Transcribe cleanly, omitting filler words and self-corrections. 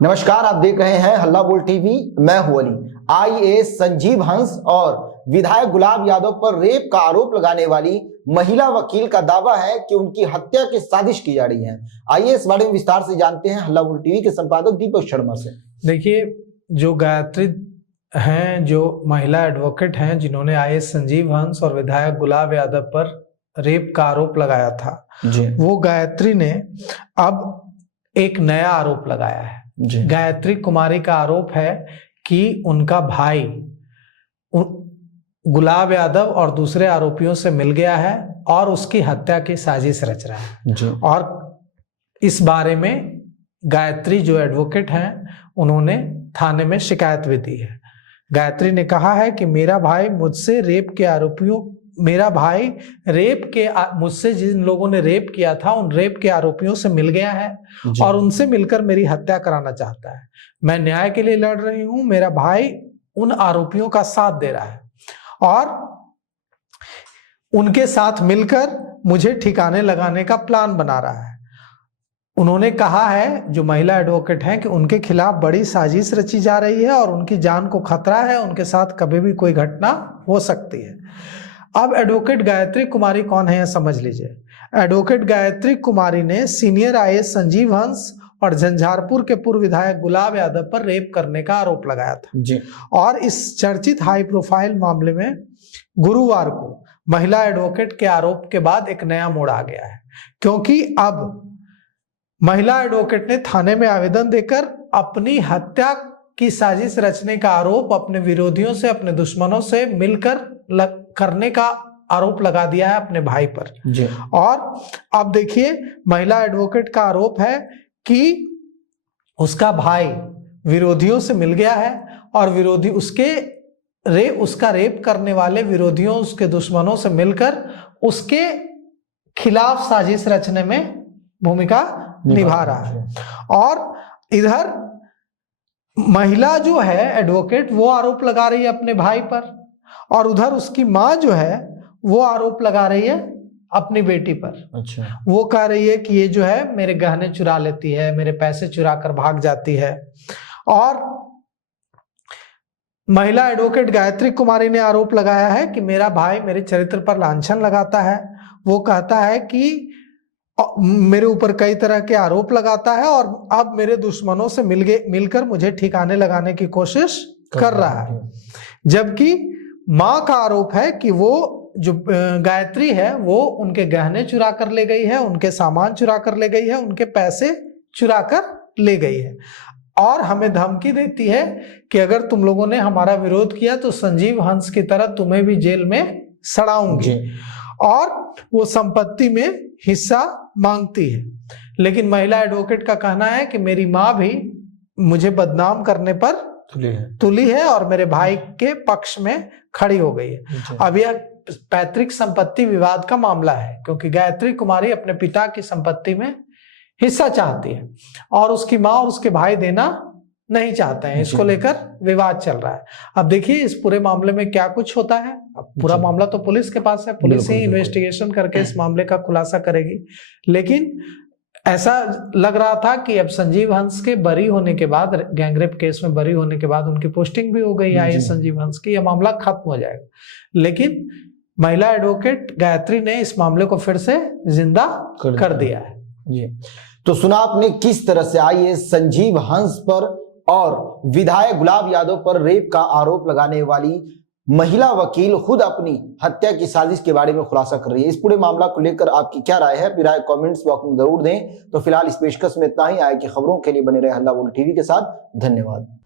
नमस्कार, आप देख रहे हैं हल्ला बोल टीवी। मैं हूं अली। आईएएस संजीव हंस और विधायक गुलाब यादव पर रेप का आरोप लगाने वाली महिला वकील का दावा है कि उनकी हत्या की साजिश की जा रही है। आइए इस बारे में विस्तार से जानते हैं हल्ला बोल टीवी के संपादक दीपक शर्मा से। देखिए, जो गायत्री हैं, जो महिला एडवोकेट हैं, जिन्होंने आईएएस संजीव हंस और विधायक गुलाब यादव पर रेप का आरोप लगाया था जी। वो गायत्री ने अब एक नया आरोप लगाया है। गायत्री कुमारी का आरोप है कि उनका भाई गुलाब यादव और दूसरे आरोपियों से मिल गया है और उसकी हत्या की साजिश रच रहा है जी। और इस बारे में गायत्री जो एडवोकेट हैं, उन्होंने थाने में शिकायत भी दी है। गायत्री ने कहा है कि मेरा भाई मुझसे जिन लोगों ने रेप किया था, उन रेप के आरोपियों से मिल गया है और उनसे मिलकर मेरी हत्या कराना चाहता है। मैं न्याय के लिए लड़ रही हूं। मेरा भाई उन आरोपियों का साथ दे रहा है और उनके साथ मिलकर मुझे ठिकाने लगाने का प्लान बना रहा है। उन्होंने कहा है, जो महिला एडवोकेट हैं, कि उनके खिलाफ बड़ी साजिश रची जा रही है और उनकी जान को खतरा है। उनके साथ कभी भी कोई घटना हो सकती है। अब एडवोकेट गायत्री कुमारी कौन है, यह समझ लीजिए। एडवोकेट गायत्री कुमारी ने सीनियर आईएएस संजीव हंस और झंझारपुर के पूर्व विधायक गुलाब यादव पर रेप करने का आरोप लगाया था जी। और इस चर्चित हाई प्रोफाइल मामले में गुरुवार को महिला एडवोकेट के आरोप के बाद एक नया मोड़ आ गया है, क्योंकि अब महिला एडवोकेट ने थाने में आवेदन देकर अपनी हत्या की साजिश रचने का आरोप अपने विरोधियों से, अपने दुश्मनों से मिलकर करने का आरोप लगा दिया है अपने भाई पर जी। और अब देखिए, महिला एडवोकेट का आरोप है कि उसका भाई विरोधियों से मिल गया है और विरोधी उसका रेप करने वाले विरोधियों, उसके दुश्मनों से मिलकर उसके खिलाफ साजिश रचने में भूमिका निभा रहा है। और इधर महिला जो है एडवोकेट, वो आरोप लगा रही है अपने भाई पर और उधर उसकी माँ जो है वो आरोप लगा रही है अपनी बेटी पर। अच्छा। वो कह रही है कि ये जो है मेरे गहने चुरा लेती है, मेरे पैसे चुरा कर भाग जाती है। और महिला एडवोकेट गायत्री कुमारी ने आरोप लगाया है कि मेरा भाई मेरे चरित्र पर लांछन लगाता है। वो कहता है कि मेरे ऊपर कई तरह के आरोप लगाता है और अब मेरे दुश्मनों से मिलकर मुझे ठिकाने लगाने की कोशिश कर रहा है। जबकि माँ का आरोप है कि वो जो गायत्री है वो उनके गहने चुरा कर ले गई है, उनके सामान चुरा कर ले गई है, उनके पैसे चुरा कर ले गई है और हमें धमकी देती है कि अगर तुम लोगों ने हमारा विरोध किया तो संजीव हंस की तरह तुम्हें भी जेल में सड़ाऊंगी और वो संपत्ति में हिस्सा मांगती है। लेकिन महिला एडवोकेट का कहना है कि मेरी माँ भी मुझे बदनाम करने पर तुली है और मेरे भाई के पक्ष में खड़ी हो गई है। अब यह पैतृक संपत्ति विवाद का मामला है, क्योंकि गायत्री कुमारी अपने पिता की संपत्ति में हिस्सा चाहती है और उसकी माँ और उसके भाई देना नहीं चाहते हैं। इसको लेकर विवाद चल रहा है। अब देखिए इस पूरे मामले में क्या कुछ होता है। अब पूरा मामला तो पुलिस के पास है, पुलिस ही इन्वेस्टिगेशन करके इस मामले का खुलासा करेगी। लेकिन ऐसा लग रहा था कि अब संजीव हंस के बरी होने के बाद, गैंगरेप केस में बरी होने के बाद उनकी पोस्टिंग भी हो गई है संजीव हंस की, यह मामला खत्म हो जाएगा। लेकिन महिला एडवोकेट गायत्री ने इस मामले को फिर से जिंदा कर दिया है। जी। तो सुना आपने किस तरह से आईएएस संजीव हंस पर और विधायक गुलाब यादव पर रेप का आरोप लगाने वाली महिला वकील खुद अपनी हत्या की साजिश के बारे में खुलासा कर रही है। इस पूरे मामला को लेकर आपकी क्या राय है, राय कमेंट्स बॉक्स में जरूर दें। तो फिलहाल इस पेशकश में इतना ही। आए की खबरों के लिए बने रहे हल्ला बोल टीवी के साथ। धन्यवाद।